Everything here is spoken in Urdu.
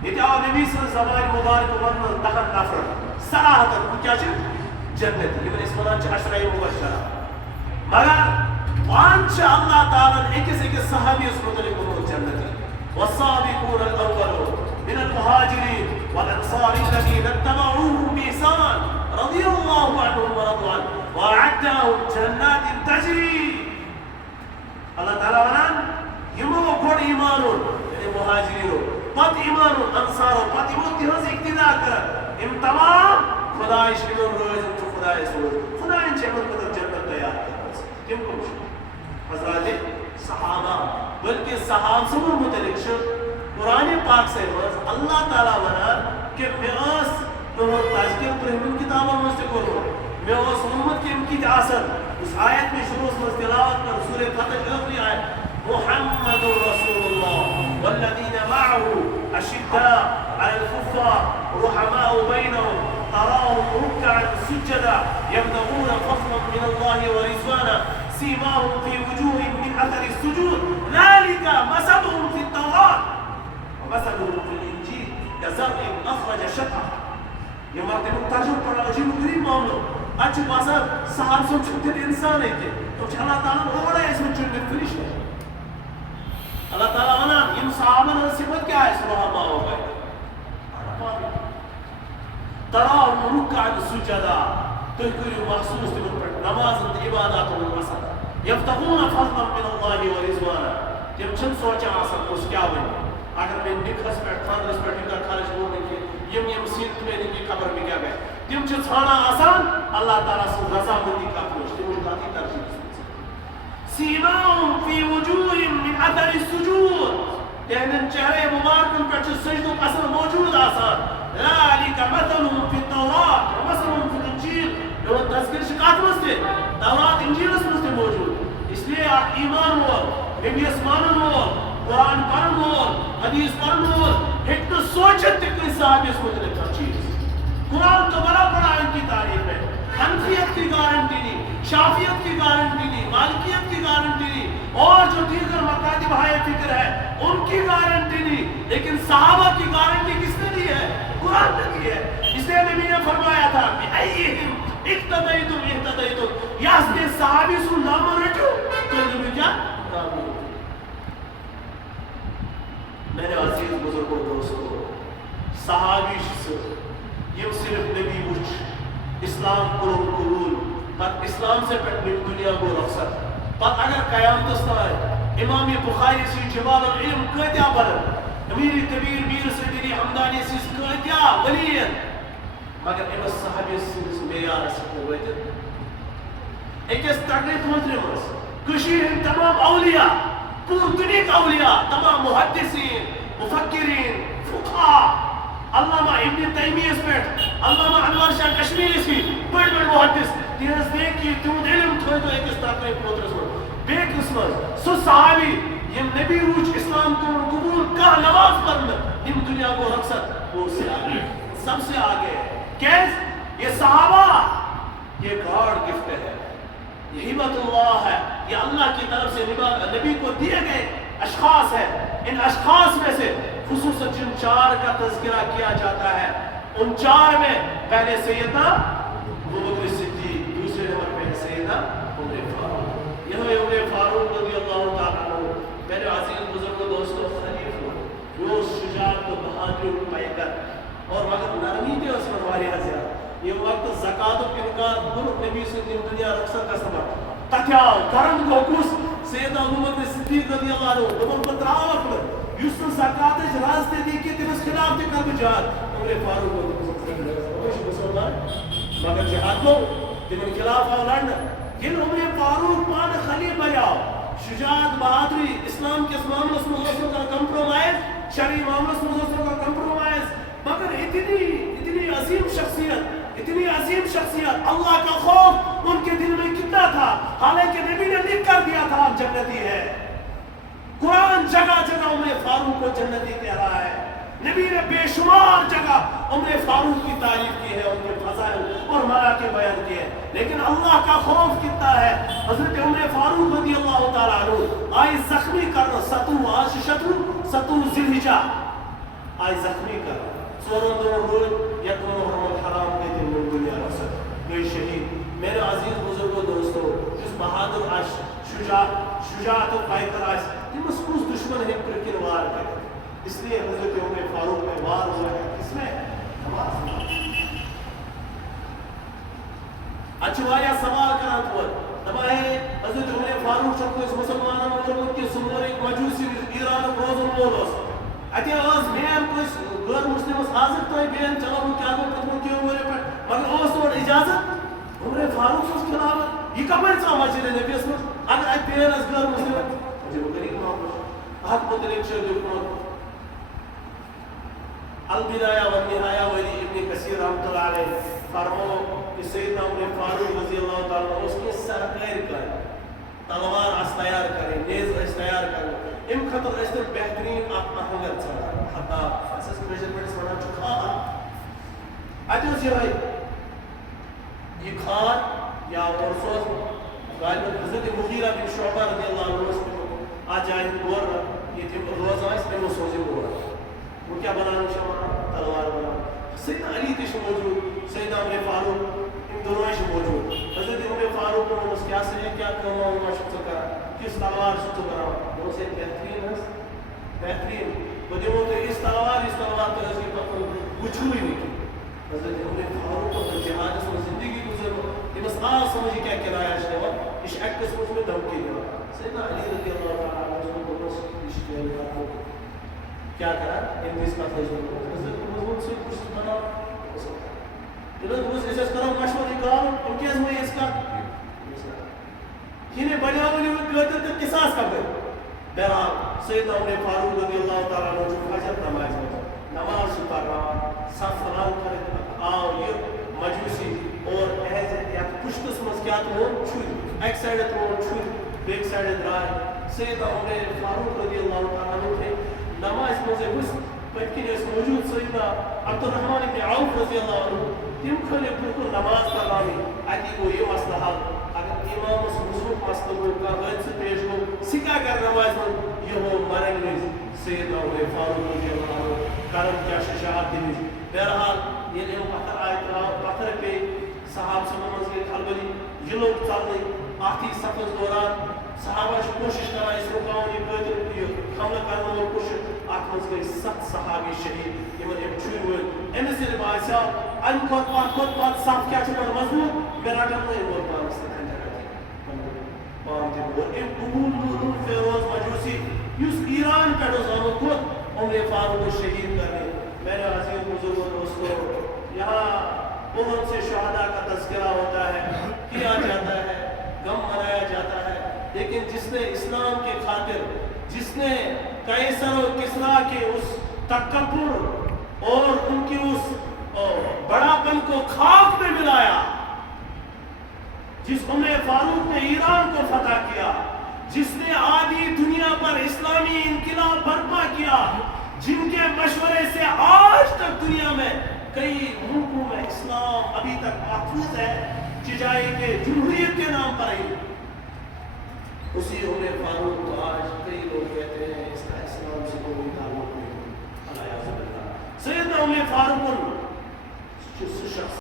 یہ آو نبی سن زمان مبارک ورن 10 نفر صراحتاً وہ کیا جنتی یہ اس ونان عشرہ مبشرہ مگر پانچ اللہ تعالیٰ ایک صحابی اس متعلق جنتی والسابقون الاولون من المهاجرين والانصار الذين اتبعوهم بإحسان رضي الله عنهم ورضوا عنه وأعد لهم جنات تجري اللہ تعالیٰ ونان یمو گوڑ ایمانون یعنی مہاجرین پت ایمانون انصارون پت یمو تہنز اقتداء کر ام تمام خدایش یمن روزن چھ خدای سوز خدایان چھ یمن خطر جنت تیار کرنس تم کم حضرات صحابہ بلکہ صحابہ متعلق قرآن پاک سے اللہ تعالیٰ ونان کہ میں اس تذکر پرہمن کتابوں میں سے کرو میں اس امت کی امکید آسن اس آیت میں شروع سے تلاوت کر سورہ فتح اخری آیت محمد رسول اللہ والذین معه اشداء على الكفار رحماء بينهم تراهم ركعا سجدا يبتغون فضلا من الله ورضوانا سيماهم في وجوههم من اثر السجود ذلك مثلهم في التوراة ومثلهم في الانجيل كزرع اخرج شطأه یہ مرتبہ ترجمہ پڑھا عجیب و غریب معاملہ اچھا باسا صحابہ سن چھتے انسان ہے کہ تو اللہ تعالیٰ اوڑا ہے اس میں چھتے فنش ہے اللہ تعالیٰ ونہ ان صحابہ نے صفت کیا ہے سبحانہ ہو گئے تراہم رکعا سجدا تو کوئی مخصوص تمہیں پر نماز عبادات و مسد یفتغون فضلا من اللہ و رضوانا جب چھن سوچا آسا اس کیا بنی اگر میں نکھس پر خاندرس پر ٹھیکا خارج ہونے کے یم سیت میں کی خبر میں کیا گئے تم چھ ژھانا آسان اللہ تعالیٰ سے رضا مندی کا پوچھ تم ذاتی ترجیح سیماهم فی وجوہہم من اثر السجود یعنی چہرے مبارکن پر چھ سجدوں اثر موجود آسان ذالک مثلهم فی التوراة ومثلهم فی الانجیل جو تذکر شکات مستے تورات انجیل اس مستے موجود اس لیے ایمان ہو نبی اسمان ہو قرآن پڑھن ہو حدیث پڑھن ہو ایک تو سوچت کوئی صاحب اس مطلب کا چیز قرآن تو بڑا بڑا ان کی تاریخ ہے حنفیت کی گارنٹی نہیں شافیت کی گارنٹی نہیں مالکیت کی گارنٹی نہیں اور جو دیگر مکاتب ہائے فکر ہے ان کی گارنٹی نہیں لیکن صحابہ کی گارنٹی کس نے دی ہے قرآن نے دی ہے اس لیے نبی نے فرمایا تھا بِأَيِّهِمْ اِقْتَدَيْتُمْ اِحْتَدَيْتُمْ یا اس نے صحابی سن نام رکھو تو نبی کیا نام رکھو میرے عزیز بزرگوں دوستوں صحابی سے یہ صرف نبی وچ اسلام کو قبول پر اسلام سے پٹنی دنیا کو رخصت پر اگر قیام دستائے امام بخاری سی جواب العلم کہتیا پر امیر کبیر میر سیدی حمدانی سی کہتیا ولیت مگر امام صحابی سے میار سکتے ہوئے تھے ایک اس تقریب مطلب کشیر تمام اولیاء پور دنیا کا اولیاء تمام محدثین مفکرین فقہاء علامہ ابن تیمیہ اسپیٹ علامہ انوار شاہ کشمیری سی بڑھ محدث تیرس دیکھ کی تیون علم تھوئی تو ایک استاقی پوترس ہو بیک اسمز سو صحابی یہ نبی روچ اسلام کو قبول کا نواز پڑھنا ان دنیا کو رخصت وہ سے آگے سب سے آگے کیس یہ صحابہ یہ گاڈ گفٹ ہے یہ حبت اللہ ہے یہ اللہ کی طرف سے نبی کو دیے گئے اشخاص ہے ان اشخاص میں سے خصوصاً جن 4 کا تذکرہ کیا جاتا ہے ان 4 میں پہلے سیدنا ابوبکر صدیق دوسرے نمبر پہ سیدنا عمر فاروق یہ عمر فاروق رضی اللہ تعالیٰ عنہ میرے عزیز بزرگوں دوستوں خلیفہ جو شجاعت و بہادری پیکر اور مگر نرمی کے اس میں والی حضرت یہ وقت زکاة و انکار گروہ نبی سے دنیا رخصت کا سبب تکیاو کرم کو کس سیدنا ابوبکر صدیق رضی اللہ عنہ دبن پتراو اکبر یوسف زکاتش راستے دی کہ تیرس خلاف تے کر جہاد عمر فاروق کو مگر جہاد کو تیرن خلاف آو لڑنا کن عمر فاروق مان خلیل بیاو شجاعت بہادری اسلام کے معاملے میں دوسروں کا کمپرومائز شرعی معاملے میں دوسروں کا کمپرومائز مگر اتنی عظیم شخصیت اللہ کا خوف ان کے دل میں کتنا تھا حالانکہ نبی نے لکھ کر دیا تھا آپ جنتی ہے قرآن جگہ جگہ عمر فاروق کو جنتی کہہ رہا ہے نبی نے بے شمار جگہ عمر فاروق کی تعریف کی ہے ان کے فضائل اور مراقب بیان کیے ہیں لیکن اللہ کا خوف کتنا ہے حضرت عمر فاروق رضی اللہ تعالیٰ عنہ آئی زخمی کر ستو ذی الحجہ آئی زخمی کر ژورن دۄہن روٗدۍ یکم محرم الحرام گٔے تِم دُنیا رخصت گٔے شہید میرے عزیز بزرگو دوستو یُس بہادر آسہِ شجاعتُک فائٹر آسہِ تٔمِس کُس دشمن ہیٚکہِ پرٛکِنۍ وار کٔرِتھ اس لیے حضرت عمر فاروق میں وار ہوا ہے کس میں نماز میں اچھا واریاہ سوال کران تور دپان ہے حضرت عمر فاروق چھُ کٲنٛسہِ مسلمانن ووٚنمُت کہِ سُہ مور أکۍ مجوٗسی ایرانُک روزن وول اوس اتہِ ٲس مین کٲنٛسہِ غٲر مسلمس آزٕک تانۍ بین چلاوُن کیٛاہ گوٚو کھوٚتمُت کیٚنٛہہ ؤرۍ پٮ۪ٹھ مگر اوس تورٕ اجازت عمر فاروق اوس خلافت یہ کپٲرۍ ژاو مسجد نبیَس منٛز اگر اتہِ بین ٲس غٲر مسلم اتھ متعلق چھُ لیوٗکھمُت البدایہ والنہایہ ولی ابن کثیر رحمۃ اللہ علیہ فرمو کہ سیدنا عمر فاروق رضی اللہ تعالیٰ عنہ اس کی سرکاری کر تلوار اس تیار کریں نیز اس تیار کریں ام خطر اس تر بہترین اہنگر ژھانڈان حتی اساس میجرمنٹس ونان چھُ کھاد اتہِ اوس یِہوٚے یہ کھاد یا اور سوز غالباً حضرت مغیرہ بن شعبہ رضی اللہ عنہ اس آ جائیں اور یہ تم روز آئے تمو سوزی اور وہ کیا بنانا چاہتا تلوار بنانا سیدنا علی تش موجود سیدنا عمر فاروق ان دونوں ہی موجود حضرت عمر فاروق نے اس کیا سے کیا کہا ہوا شخص کا کس تلوار سے تو کرا وہ سے بہترین ہے بہترین وہ جو تو اس تلوار تو اس کے پاس کچھ بھی نہیں کی حضرت عمر فاروق کو جہاد سے زندگی گزرو یہ بس سمجھ کیا کرایہ ہے اس ایکٹ کو میں دھمکی دیا سیدنا علی رضی اللہ تعالیٰ عنہ کو بس اشتیاق کیا کرا انگلیس کا فیصلہ حضرت محمد سے کچھ بنا جنہوں نے اس کرو مشورہ نکالو ان کے اس میں اس کا کینے بنیا ہوئی قیادت کا قصاص کب ہے بہرحال سیدنا عمر فاروق رضی اللہ تعالیٰ عنہ جو فجر نماز پڑھ رہا صف رنگ کر آؤ یہ مجوسی اور ایز یا پشتس مز کیا تو چھوئی ایک سائڈ تو چھوئی بیک سائڈ درائے سیدنا عمر فاروق رضی اللہ تعالیٰ عنہ تھے نماز مزے اس پتکن اس موجود سیدنا عبد الرحمن بن عوف رضی اللہ عنہ تم کھلے بالکل نماز پڑھانی آتی کو یہ مسئلہ حل اگر امام اس مضبوط مسئلہ کو کا غیر سے پیش ہو سکا کر نماز میں یہ ہو مرن میں سیدنا عمر فاروق رضی اللہ عنہ کرم کیا شجاعت دی بہرحال یہ لئے پتھر آئے پتھر پہ صحاب سمجھ کے کھلبلی یہ لوگ چلنے آتی سفز دوران صحابہ جو کوشش کرنا اس رکاؤں یہ قدر حملہ کرنا اور کوشش آتمنز کے سخت صحابی شہید یہ ایک چھوئی ہوئے ایم سے لباسیا ان خود بات صاف کیا چھوڑا مضمون میرا ڈرنا یہ بہت بار اس طرح جگہ تھی اور ایک قبول فیروز مجوسی اس ایران کا دوزانوں خود عمر فاروق شہید کرنے میرے عزیز بزرگ دوستو یہاں بہت سے شہداء کا تذکرہ ہوتا ہے کیا جاتا ہے غم منایا جاتا ہے لیکن جس نے اسلام کے خاطر جس نے قیصر و کسریٰ کے اس تکبر اور ان کی اس بڑا پن کو خاک میں ملایا جس عمر فاروق نے ایران کو فتح کیا جس نے آدھی دنیا پر اسلامی انقلاب برپا کیا جن کے مشورے سے آج تک دنیا میں کئی ملکوں میں اسلام ابھی تک محفوظ ہے چجائی کے جمہوریت کے نام پر ہی اسی عمر فاروق کو آج کئی لوگ کہتے ہیں اس کا اسلام سے کوئی تعلق نہیں سیدنا عمر فاروق شخص